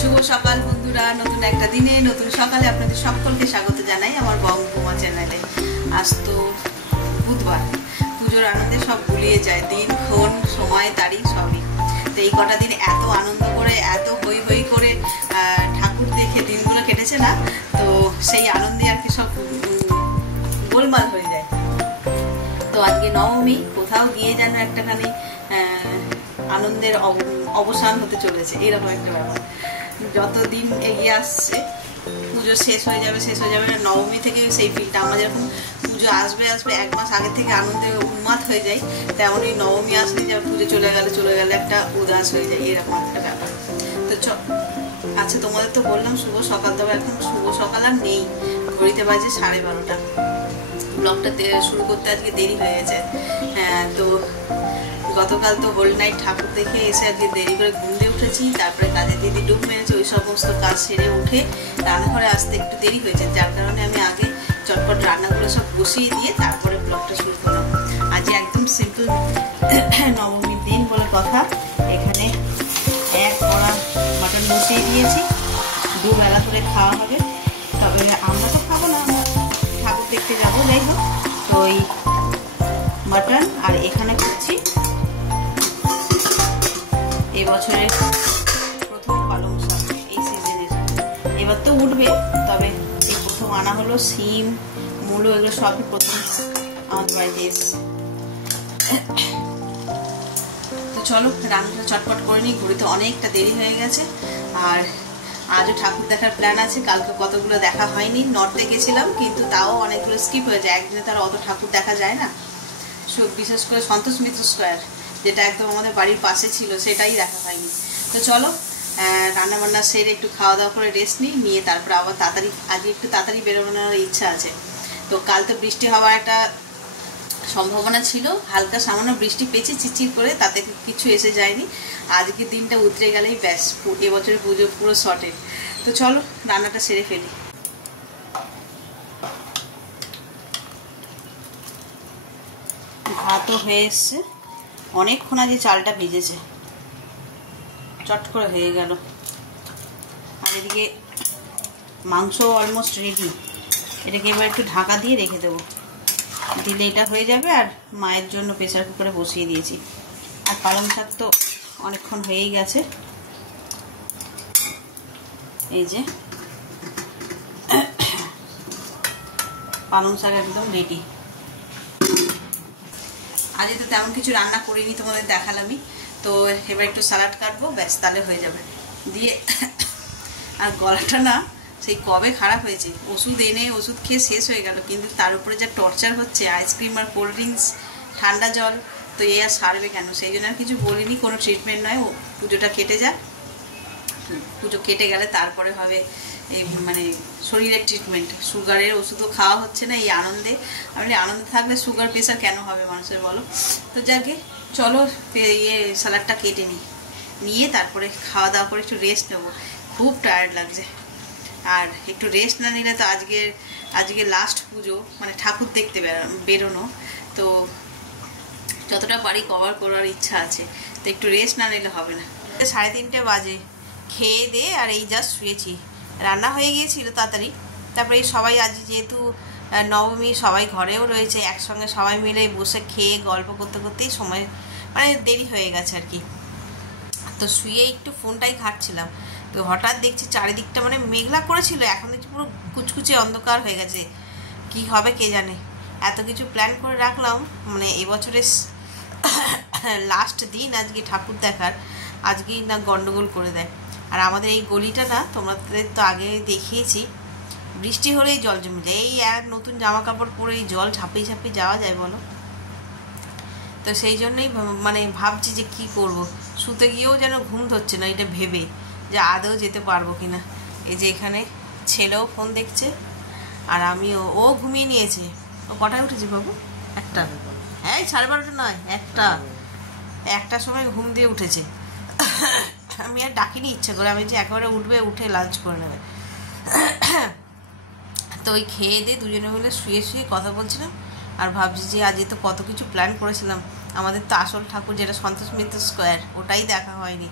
শুভ সকাল বন্ধুরা, নতুন একটা দিনে নতুন সকালে আপনাদের সকলকে স্বাগত জানাই আমার বঙ্গভূমা চ্যানেলে। আজ তো বুধবার, পুজোর আনন্দে সব গুলিয়ে যায়, দিন ক্ষণ সময় তারিখ সবই। তো এই কটা দিন এত আনন্দ করে, এত হই হই করে ঠাকুর দেখে দিনগুলো কেটেছে না, তো সেই আনন্দে আর কি সব গোলমাল হয়ে যায়। তো আজকে নবমী, কোথাও গিয়ে যেন একটাখানি আনন্দের অবসান হতে চলেছে, এরকম একটা ব্যাপার। যত দিন এগিয়ে আসছে পুজো শেষ হয়ে যাবে নবমী থেকে সেই ফিলটা আমরা যেরকম পুজো আসবে এক মাস আগে থেকে আনন্দে উন্মাদ হয়ে যায়, তেমনই নবমী আসলে যেমন পুজো চলে গেলে একটা উদাস হয়ে যায়, এরকম একটা ব্যাপার। তো আচ্ছা, তোমাদের তো বললাম শুভ সকাল, তবে এখন শুভ সকাল আর নেই, ঘড়িতে বাজে 12:30। ব্লগটা শুরু করতে আজকে দেরি হয়ে গেছে। তো গতকাল তো হোল নাইট ঠাকুর দেখে এসে আজকে দেরি করে ঘুম দিয়ে উঠেছি, তারপরে কাজের দিদি ডুব মেরেছে, ওই সমস্ত কাজ সেরে উঠে রান্নাঘরে আসতে একটু দেরি হয়েছে, যার কারণে আমি আগে চটপট রান্নাগুলো সব বসিয়ে দিয়ে তারপরে ব্লগটা শুরু করলাম। আজ একদম সিম্পল নবমীর দিন বলে কথা। এখানে এক কড়া মাটন বসিয়ে দিয়েছি, দুবেলা করে খাওয়া হবে। তবে আমরা তো খাবো না, আমরা ঠাকুর দেখতে যাবো, যাই হোক। তো ওই মাটন আর এখানে করছি এবছরের প্রথম পালং শাক, এই সিজনের। এবার তো উঠবে, তবে এই প্রথম আনা হলো। শিম, মূলো, এগুলো সবই প্রথম আমাদের বাড়িতে এসছে। তো চলো রান্নাটা চটপট করে নিই, ঘুরিতে অনেকটা দেরি হয়ে গেছে। আর আজও ঠাকুর দেখার প্ল্যান আছে, কালকে কতগুলো দেখা হয়নি। নর্থে গেছিলাম, কিন্তু তাও অনেকগুলো স্কিপ হয়ে যায়, একদিনে তার অত ঠাকুর দেখা যায় না। বিশেষ করে সন্তোষ মিত্র স্কোয়ার, যেটা একদম আমাদের বাড়ির পাশে ছিল, সেটাই দেখা হয়নি। তো চলো রান্নাবান্না সেরে একটু খাওয়া দাওয়া করে রেস্ট নিয়ে তারপরে আবার আজকে একটু তাড়াতাড়ি বেরোনোর ইচ্ছা আছে। তো কাল তো বৃষ্টি হওয়ার একটা সম্ভাবনা ছিল, হালকা সামান্য বৃষ্টি পেয়েছি চিচির করে, তাতে কিছু এসে যায়নি। আজকের দিনটা উতরে গেলেই ব্যাস, এবছরের পুজো পুরো শর্টেড। তো চলো রান্নাটা সেরে ফেলি। ভাতও হয়ে এসছে, অনেকক্ষণ আগে চালটা ভিজেছে, চট করে হয়ে গেল। আর এদিকে মাংস অলমোস্ট রেডি, এটাকে এবার একটু ঢাকা দিয়ে রেখে দেবো, দিলে এটা হয়ে যাবে। আর মায়ের জন্য প্রেসার কুকারে বসিয়ে দিয়েছি। আর পালং শাক তো অনেকক্ষণ হয়েই গেছে, এই যে পালং শাক একদম রেডি। আজকে তো তেমন কিছু রান্না করিনি, তোমাদের দেখালামই। তো এবার একটু স্যালাড কাটবো, ব্যাস তাহলে হয়ে যাবে দিয়ে। আর গলাটা না সেই কবে খারাপ হয়েছে, ওষুধ খেয়ে শেষ হয়ে গেল, কিন্তু তার উপরে যা টর্চার হচ্ছে, আইসক্রিম আর কোল্ড ড্রিঙ্কস, ঠান্ডা জল, তো এ আর সারবে কেন, সেই জন্য আর কিছু বলিনি, কোনো ট্রিটমেন্ট নয়। পুজোটা কেটে যাক, পুজো কেটে গেলে তারপরে হবে এই মানে শরীরের ট্রিটমেন্ট। সুগারের ওষুধও খাওয়া হচ্ছে না এই আনন্দে। আমি আনন্দে থাকলে সুগার প্রেশার কেন হবে মানুষের, বলো? তো যাকে চলো স্যালাডটা কেটে নিয়ে তারপরে খাওয়া দাওয়া করে একটু রেস্ট নেবো, খুব টায়ার্ড লাগছে। আর একটু রেস্ট না নিলে তো আজকে লাস্ট পুজো, মানে ঠাকুর দেখতে বেরোনো, তো যতটা পারি কভার করার ইচ্ছা আছে, তো একটু রেস্ট না নিলে হবে না। 3:30 বাজে, খেয়ে দে আর এই জাস্ট শুয়েছি। রান্না হয়ে গিয়েছিল তাড়াতাড়ি, তারপরে সবাই আজ যেহেতু নবমী, সবাই ঘরেও রয়েছে, একসঙ্গে সবাই মিলে বসে খেয়ে গল্প করতে করতেই সময় মানে দেরি হয়ে গেছে আর কি। তো শুয়ে একটু ফোনটাই ঘাঁটছিলাম, তো হঠাৎ দেখছি চারিদিকটা মানে মেঘলা করেছিল, এখন দেখছি পুরো কুচকুচে অন্ধকার হয়ে গেছে। কি হবে কে জানে, এত কিছু প্ল্যান করে রাখলাম, মানে এবছরের লাস্ট দিন আজকে ঠাকুর দেখার, আজকেই না গন্ডগোল করে দেয়। আর আমাদের এই গলিটা না, তোমাদের তো আগে দেখিয়েছি, বৃষ্টি হলেই জল জমে যায়। এই এক নতুন জামা কাপড় পরে এই জল ঝাঁপিয়ে যাওয়া যায় বলো? তো সেই জন্যই মানে ভাবছি যে কি করব, শুতে গিয়েও যেন ঘুম ধরছে না এটা ভেবে, যে আদৌ যেতে পারবো কিনা। এই যে এখানে ছেলেও ফোন দেখছে, আর আমিও, ও ঘুমিয়ে নিয়েছে। ও কটায় উঠেছে বাবু? 1টা। হ্যাঁ 12:30 নয়, 1টার সময় ঘুম দিয়ে উঠেছে। আমি আর ডাকিনি ইচ্ছা করে, আমি যে একেবারে উঠে লাঞ্চ করে নেবে। তো ওই খেয়ে দিয়ে দুজনে মিলে শুয়ে কথা বলছিলাম, আর ভাবছি যে আজকে তো কত কিছু প্ল্যান করেছিলাম। আমাদের তো আসল ঠাকুর যেটা সন্তোষ মিত্র স্কোয়ার, ওটাই দেখা হয়নি,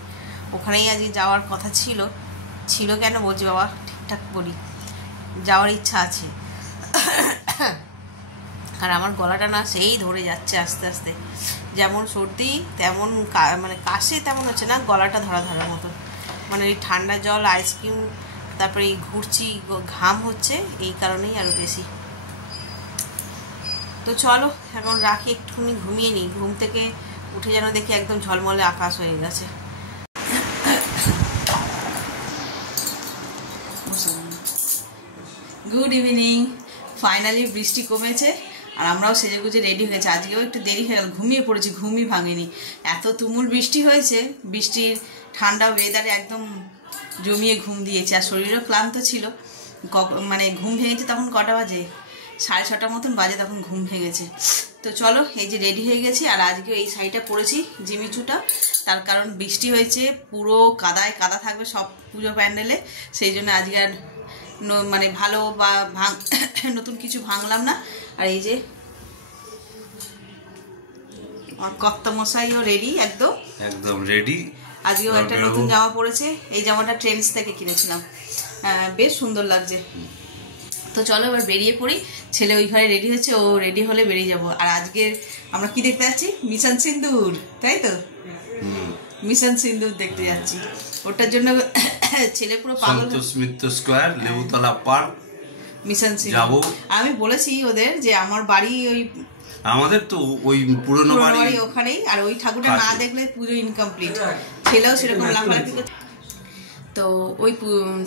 ওখানেই আজকে যাওয়ার কথা ছিল। ছিল কেন বলছি বাবা, ঠিকঠাক বলি, যাওয়ার ইচ্ছা আছে। আর আমার গলাটা না সেই ধরে যাচ্ছে আস্তে আস্তে, যেমন সর্দি তেমন মানে কাশি তেমন হচ্ছে না, গলাটা ধরা ধরার মতো, মানে এই ঠান্ডা জল আইসক্রিম তারপরে এই ঘুরছি ঘাম হচ্ছে, এই কারণেই আরও বেশি। তো চলো এখন রাখি, একটুখানি ঘুমিয়ে নিই। ঘুম থেকে উঠে যেন দেখি একদম ঝলমলে আকাশ হয়ে গেছে। Good evening. ফাইনালি বৃষ্টি কমেছে আর আমরাও সেজেগুজে রেডি হয়েছে। আজকেও একটু দেরি হয়ে গেল, ঘুমিয়ে পড়েছি, ঘুমই ভাঙেনি, এত তুমুল বৃষ্টি হয়েছে। বৃষ্টির ঠান্ডা ওয়েদারে একদম জমিয়ে ঘুম দিয়েছে, আর শরীরও ক্লান্ত ছিল। মানে ঘুম ভেঙেছে তখন কটা বাজে, 6:30 মতন বাজে, তখন ঘুম ভেঙেছে। তো চলো এই যে রেডি হয়ে গেছি। আর আজকে এই শাড়িটা পরেছি জিমিচুটা, তার কারণ বৃষ্টি হয়েছে, পুরো কাদায় কাদা থাকবে সব পুজো প্যান্ডেলে, সেই জন্য আজকে আর মানে ভালো বা নতুন কিছু ভাঙলাম না। আর এই যে কর্তা মশাইও রেডি, একদম একদম রেডি। আজকেও একটা নতুন জামা পরেছে, এই জামাটা ট্রেন্ডস থেকে কিনেছিলাম, বেশ সুন্দর লাগছে। তো চলো এবার বেরিয়ে পড়ি। ছেলে ওই ঘরে রেডি হচ্ছে, ও রেডি হলে বেরিয়ে যাব। আর আজকে আমরা কি দেখতে যাচ্ছি? মিশন সিন্দুর, তাই তো? মিশন সিন্দুর দেখতে যাচ্ছি। ওটার জন্য ছেলে পুরো পাগল। Santosh Mitra square, Lebutala park, mission সিন্দুর। আমি বলেছি ওদের যে আমার বাড়ি ওই, আমাদের তো ওই পুরনো বাড়ি ওখানেই, আর ওই ঠাকুরটা না দেখলে পুজো ইনকমপ্লিট। ছেলেও সেরকম লাফালাফি করছে, তো ওই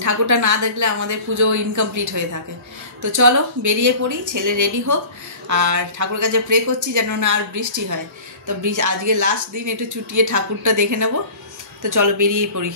ঠাকুরটা না দেখলে আমাদের পুজো ইনকমপ্লিট হয়ে থাকে। তো চলো বেরিয়ে পড়ি, ছেলে রেডি হোক, আর ঠাকুর কাছে প্রে করছি যেন না আর বৃষ্টি হয়। তো আজকে লাস্ট দিন, একটু চুটিয়ে ঠাকুরটা দেখে নেব। তো চলো বেরিয়ে পড়ি।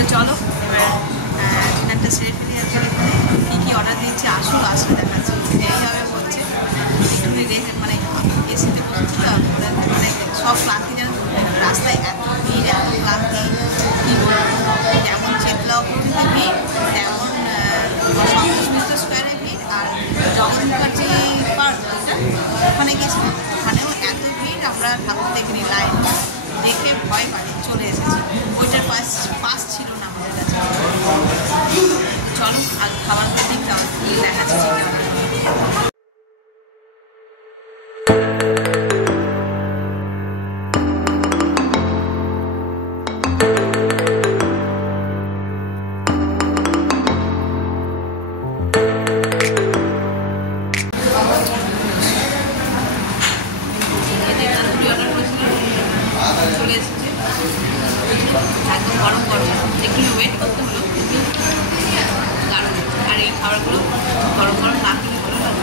তো চলো এবার ডিনারটা সেরে ফেলি। আজকে কী কী অর্ডার দিয়েছি আসলে দেখাচ্ছি। এইভাবে বলছে একটু মানে এসিতে বসেছি তো, মানে সব ক্লান্তি যেন রাস্তায় এত ভিড়, এত ক্লান্তি কী বলবো। যেমন চেতলাও প্রকৃতি ভিড়, তেমন সন্তোষ মিত্র স্কোয়ারে ভিড়, আর জগন্নাথী পার্ক ওখানে গেছিলাম, ওখানেও এত ভিড়। আমরা ঠাকুর দেখিনি, লাইন দেখে ভয় পাই চলে এসেছি। ওইটার পাস ছিল না আমাদের কাছে। চলো আর খাবার দিক দেখাচ্ছি। চলে এসেছে একদম গরম গরম, একটু ওয়েট করতে হলো কিন্তু দারুণ। আর এই খাবারগুলো গরম গরম না খেলে ভালো লাগে।